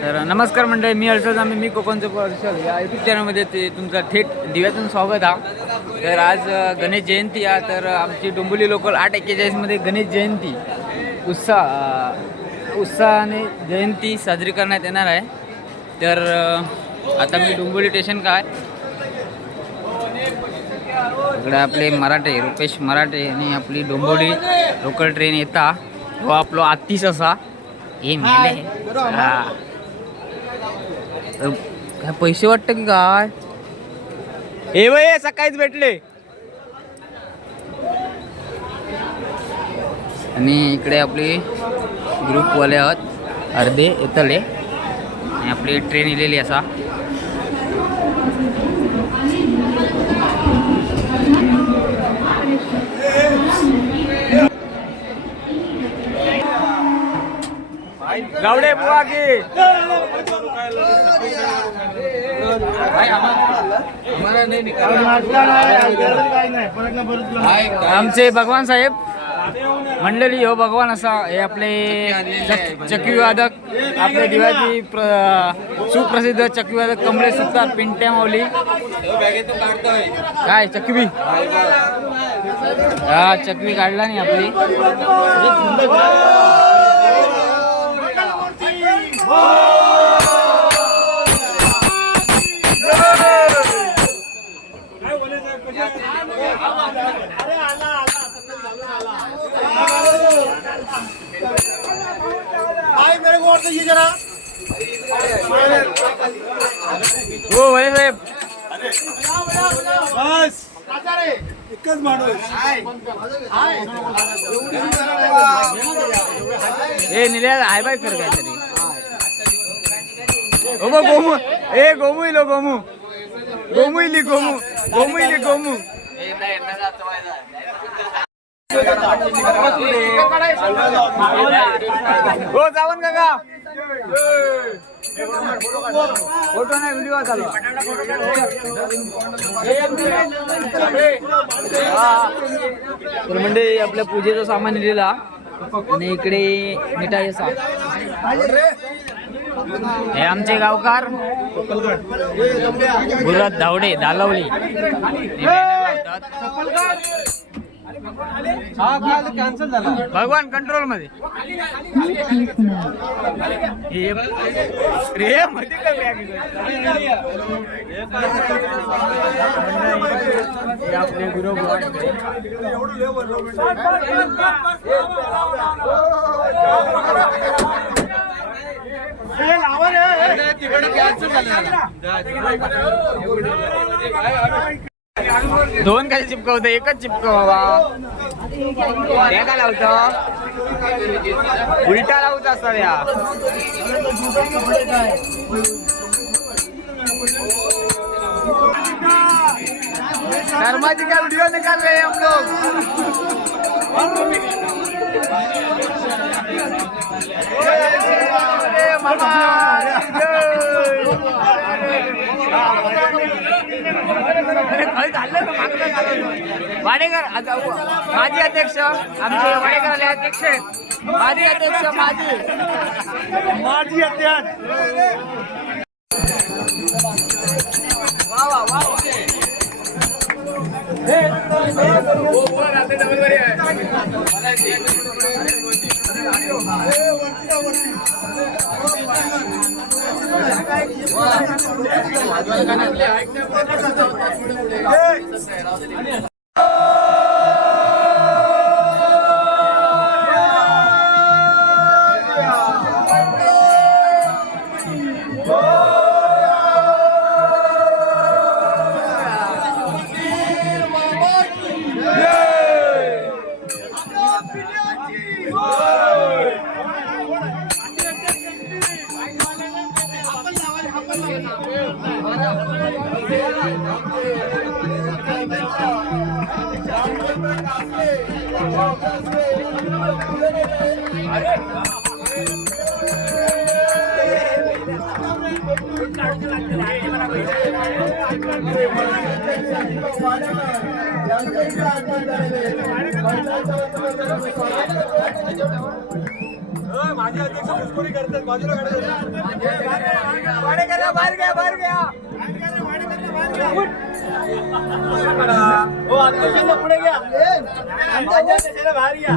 तर नमस्कार मंडळी मी हर्षद आम्ही मी कोकणचं हर्षद या यूट्यूब चॅनलमध्ये ते तुमचं थेट दिव्यातून स्वागत आहे तर आज गणेश जयंती आहे तर आमची डोंबिवली लोकल आठ एक्केचाळीसमध्ये गणेश जयंती उत्साह उत्साहाने जयंती साजरी करण्यात येणार आहे. तर आता मी डोंबिवली स्टेशन काय इकडे आपले मराठे रुपेश मराठे आणि आपली डोंबिवली लोकल ट्रेन येता. हो आपलो आत्तीस असा. हे मेले. हा. काय पैसे वाटतं की काय? हे वय सकाळीच भेटले. आणि इकडे आपले ग्रुपवाले आहात अर्धे येतले आणि आपली ट्रेन इलेली असा. गावडे बुवा की. आमचे भगवान साहेब मंडळी हो भगवान असा हे आपले चक- चक्रीवादक आपले दिवाळी प्र सुप्रसिद्ध चक्रीवादक कमलेश सुतार पिंट्या माऊली. काय चकवी? हा चकवी काढला नाही आपली. हो भले साहेब. एकच माणूस. हे निल्या हाय बाय कर काहीतरी. हो गोमू. ए गोमू इलो गोमू. गोमू इली गोमू. गोमू इली गोमू. हो जावन काका. फोटो नाही व्हिडिओ चालू. तर म्हणजे आपल्या पूजेचं सामान दिलेला आणि इकडे मिठाई असा हे आमचे गावकार. गुरुराज धावडे दालवली. हे. कॅन्सल झाला भगवान कंट्रोलमध्ये. हे रे मध्ये काय bag आहे? हे आपले गुरु दोन काय चिपकवत एकच चिपकव बाबा. ते का लावत? उलटा लावत असतात या. शर्माजी का वीडियो निकाल रहे हम लोग? अरे मामा, अरे काय झालं ना मागलं झालं. वाडेकर माजी अध्यक्ष आमचे वाडेकर अध्यक्ष आहेत. माजी अध्यक्ष माजी माझी अध्यक्ष वा वा वा ऐकण्या माझे अध्यक्ष घुसखोरी करतात बाजूला काढतात बाहेर घ्या बाहेर घ्या हो अध्यक्षांना पुढे घ्या माझ्या अध्यक्षाला बाहेर घ्या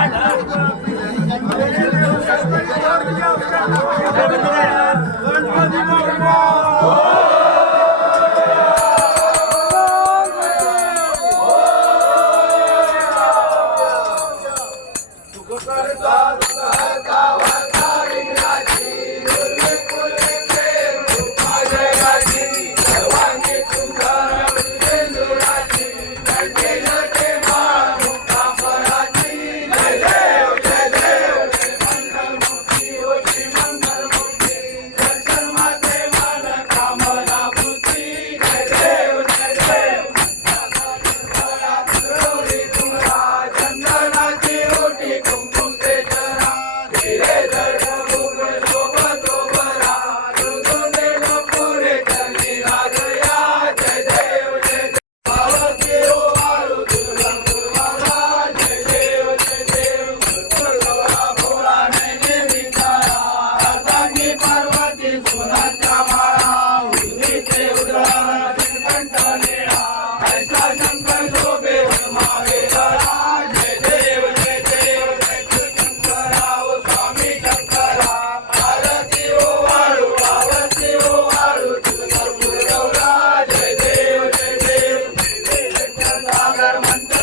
सागर मंत्र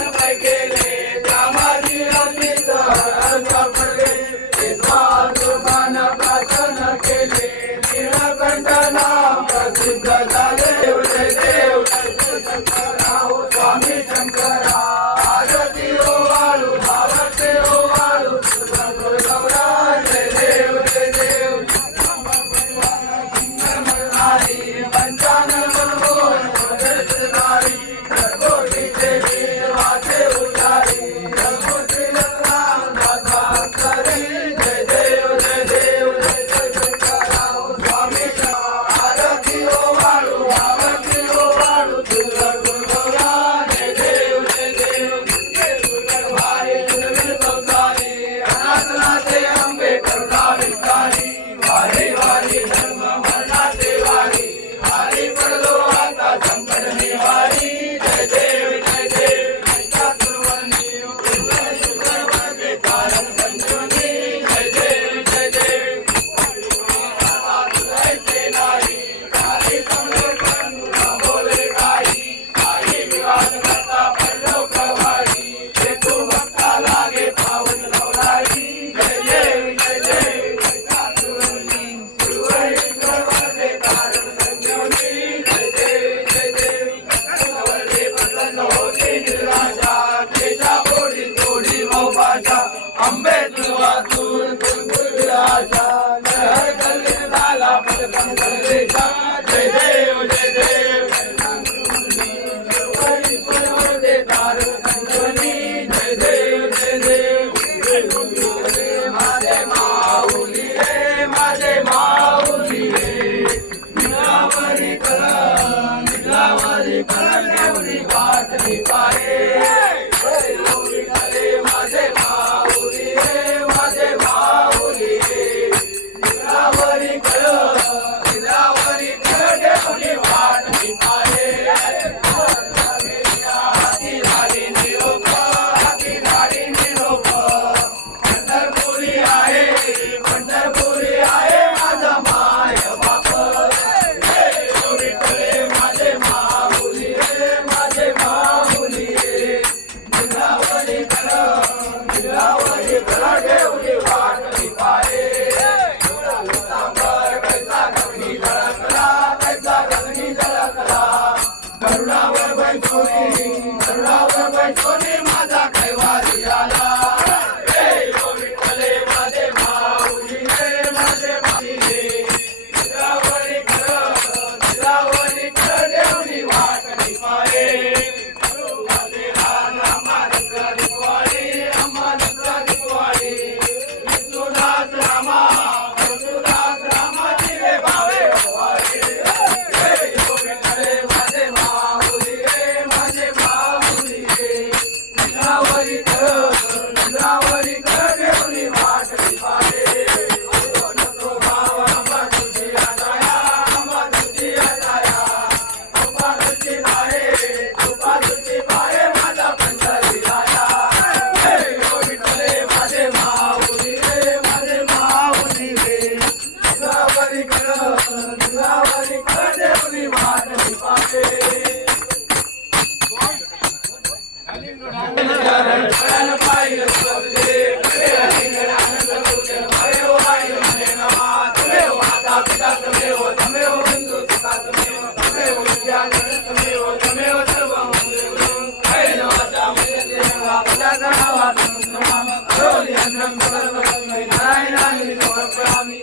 आम्ही